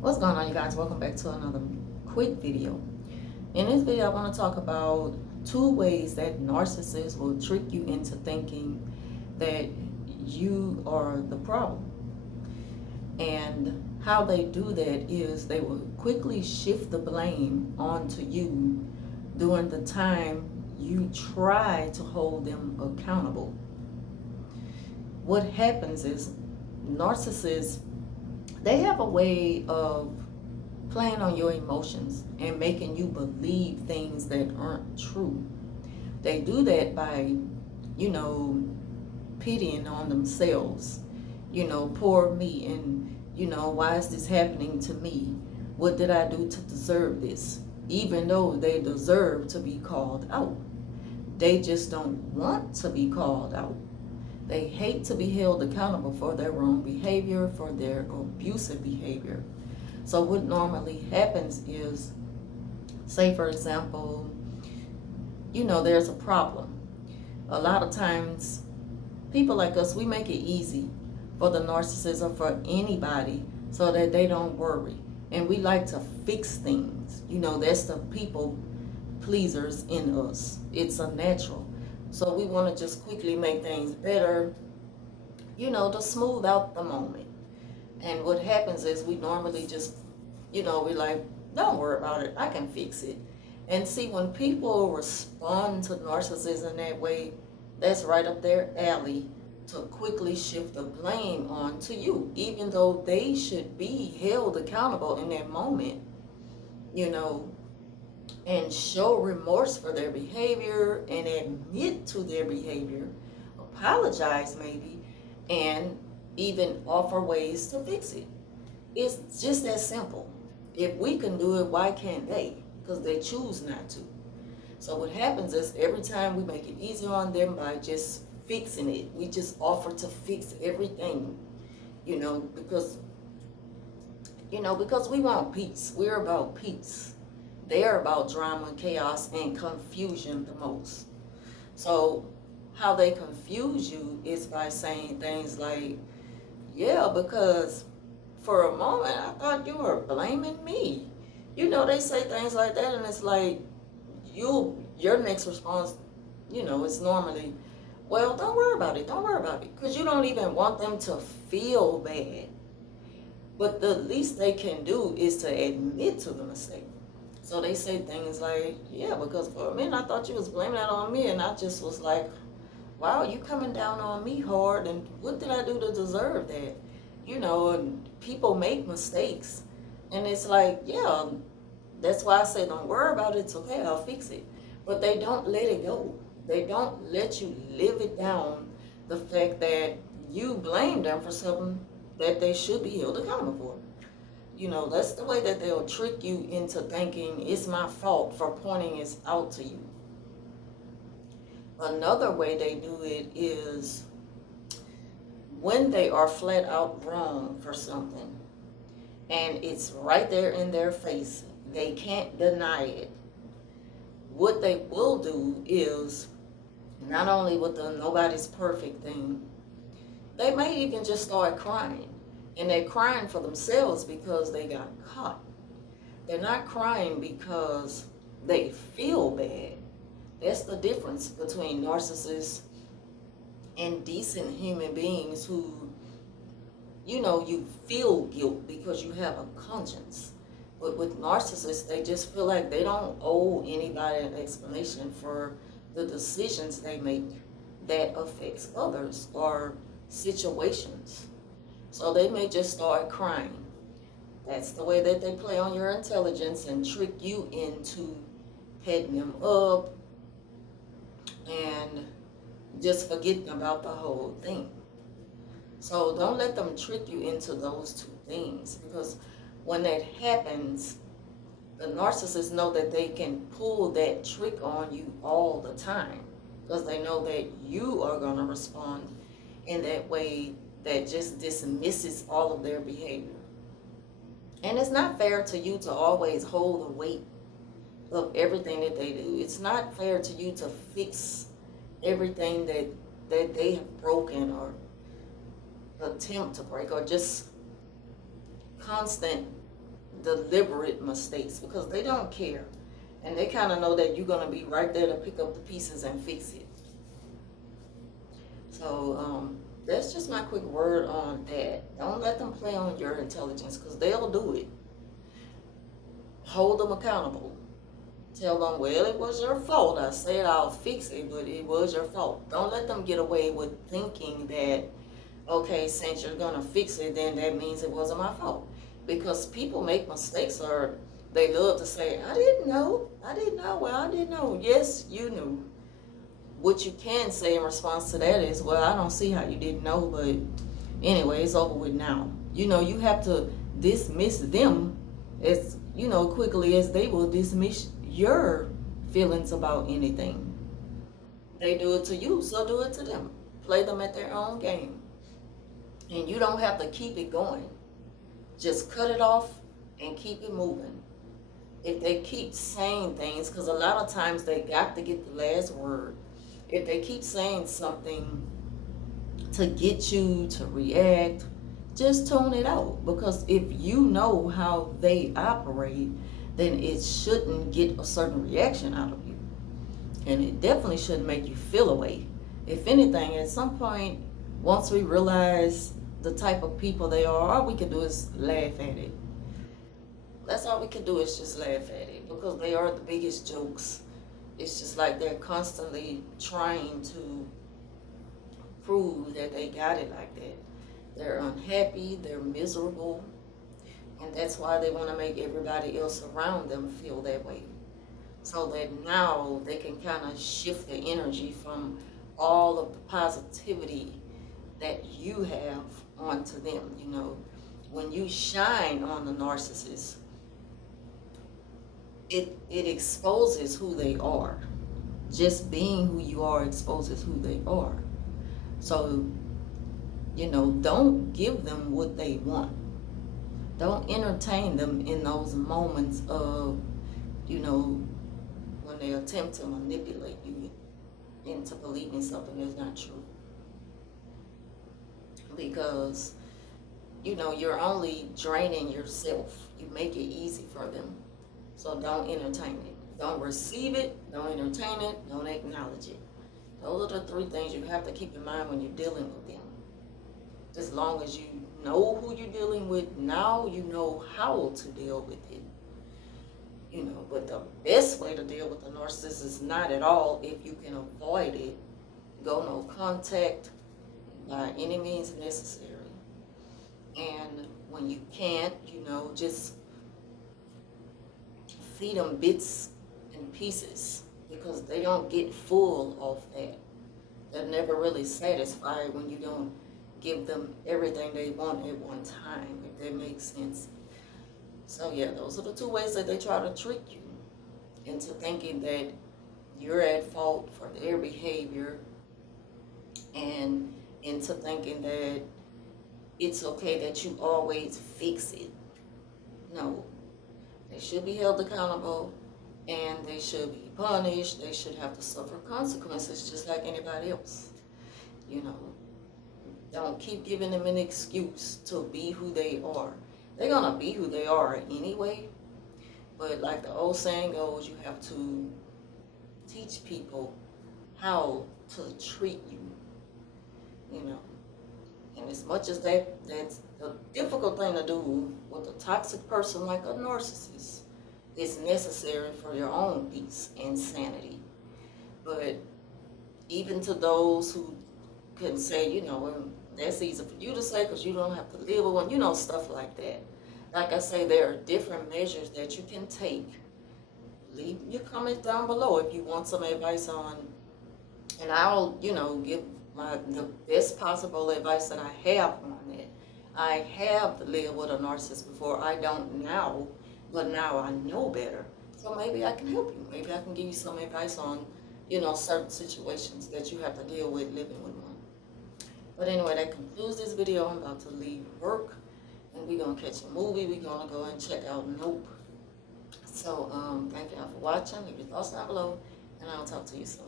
What's going on, you guys? Welcome back to another quick video. In this video, I want to talk about 2 ways that narcissists will trick you into thinking that you are the problem. And how they do that is they will quickly shift the blame onto you during the time you try to hold them accountable. What happens is narcissists, they have a way of playing on your emotions and making you believe things that aren't true. They do that by, you know, pitying on themselves. Poor me, and, why is this happening to me? What did I do to deserve this? Even though they deserve to be called out, they just don't want to be called out. They hate to be held accountable for their wrong behavior, for their abusive behavior. So what normally happens is, say for example, there's a problem. A lot of times, people like us, we make it easy for the narcissist or for anybody so that they don't worry. And we like to fix things. That's the people pleasers in us. It's a natural. So we want to just quickly make things better, to smooth out the moment. And what happens is we normally just, we're like, don't worry about it. I can fix it. And see, when people respond to narcissism that way, that's right up their alley to quickly shift the blame onto you, even though they should be held accountable in that moment, you know, and show remorse for their behavior and admit to their behavior, apologize maybe, and even offer ways to fix it. It's just that simple. If we can do it, why can't they? Because they choose not to. So what happens is every time we make it easier on them by just fixing it, we just offer to fix everything, because because we want peace. We're about peace. They're about drama, chaos, and confusion the most. So how they confuse you is by saying things like, yeah, because for a moment I thought you were blaming me. They say things like that, and it's like your next response, is normally, well, don't worry about it. Don't worry about it. Because you don't even want them to feel bad. But the least they can do is to admit to the mistake. So they say things like, yeah, because for a minute I thought you was blaming that on me, and I just was like, wow, you coming down on me hard, and what did I do to deserve that? And people make mistakes. And it's like, yeah, that's why I say don't worry about it. It's okay, I'll fix it. But they don't let it go. They don't let you live it down, the fact that you blame them for something that they should be held accountable for. That's the way that they'll trick you into thinking it's my fault for pointing it out to you. Another way they do it is when they are flat out wrong for something and it's right there in their face, they can't deny it. What they will do is, not only with the nobody's perfect thing, they may even just start crying. And they're crying for themselves because they got caught. They're not crying because they feel bad. That's the difference between narcissists and decent human beings who, you feel guilt because you have a conscience. But with narcissists, they just feel like they don't owe anybody an explanation for the decisions they make that affects others or situations. So they may just start crying. That's the way that they play on your intelligence and trick you into petting them up and just forgetting about the whole thing. So don't let them trick you into those two things, because when that happens, the narcissists know that they can pull that trick on you all the time, because they know that you are going to respond in that way that just dismisses all of their behavior. And it's not fair to you to always hold the weight of everything that they do. It's not fair to you to fix everything that they have broken or attempt to break, or just constant deliberate mistakes because they don't care. And they kind of know that you're going to be right there to pick up the pieces and fix it. So that's just my quick word on that. Don't let them play on your intelligence because they'll do it. Hold them accountable. Tell them, well, it was your fault. I said I'll fix it, but it was your fault. Don't let them get away with thinking that, okay, since you're going to fix it, then that means it wasn't my fault. Because people make mistakes, or they love to say, I didn't know. Well, I didn't know. Yes, you knew. What you can say in response to that is, well, I don't see how you didn't know, but anyway, it's over with now. You have to dismiss them as, quickly as they will dismiss your feelings about anything. They do it to you, so do it to them. Play them at their own game. And you don't have to keep it going. Just cut it off and keep it moving. If they keep saying things, because a lot of times they got to get the last word. If they keep saying something to get you to react, just tone it out. Because if you know how they operate, then it shouldn't get a certain reaction out of you. And it definitely shouldn't make you feel away. If anything, at some point, once we realize the type of people they are, all we can do is laugh at it. That's all we can do is just laugh at it because they are the biggest jokes. It's just like they're constantly trying to prove that they got it like that. They're unhappy, they're miserable, and that's why they want to make everybody else around them feel that way. So that now they can kind of shift the energy from all of the positivity that you have onto them. When you shine on the narcissist, it exposes who they are. Just being who you are exposes who they are. So, don't give them what they want. Don't entertain them in those moments of, when they attempt to manipulate you into believing something that's not true. Because, you're only draining yourself. You make it easy for them. So don't entertain it. Don't receive it. Don't entertain it. Don't acknowledge it. Those are the 3 things you have to keep in mind when you're dealing with them. As long as you know who you're dealing with, now you know how to deal with it. But the best way to deal with the narcissist is not at all if you can avoid it. Go no contact by any means necessary. And when you can't, just feed them bits and pieces because they don't get full of that. They're never really satisfied when you don't give them everything they want at one time, if that makes sense. So yeah, those are the 2 ways that they try to trick you into thinking that you're at fault for their behavior and into thinking that it's okay that you always fix it. No. They should be held accountable and they should be punished. They should have to suffer consequences just like anybody else. Don't keep giving them an excuse to be who they are. They're going to be who they are anyway. But like the old saying goes, you have to teach people how to treat you. And as much as that's a difficult thing to do with a toxic person like a narcissist, it's necessary for your own peace and sanity. But even to those who can say, that's easy for you to say because you don't have to live with one, stuff like that. Like I say, there are different measures that you can take. Leave your comments down below if you want some advice on, and I'll, give the best possible advice that I have on it. I have lived with a narcissist before. I don't now, but now I know better. So maybe I can help you. Maybe I can give you some advice on, certain situations that you have to deal with living with one. But anyway, that concludes this video. I'm about to leave work, and we're going to catch a movie. We're going to go and check out Nope. So thank y'all for watching. Leave your thoughts down below, and I'll talk to you soon.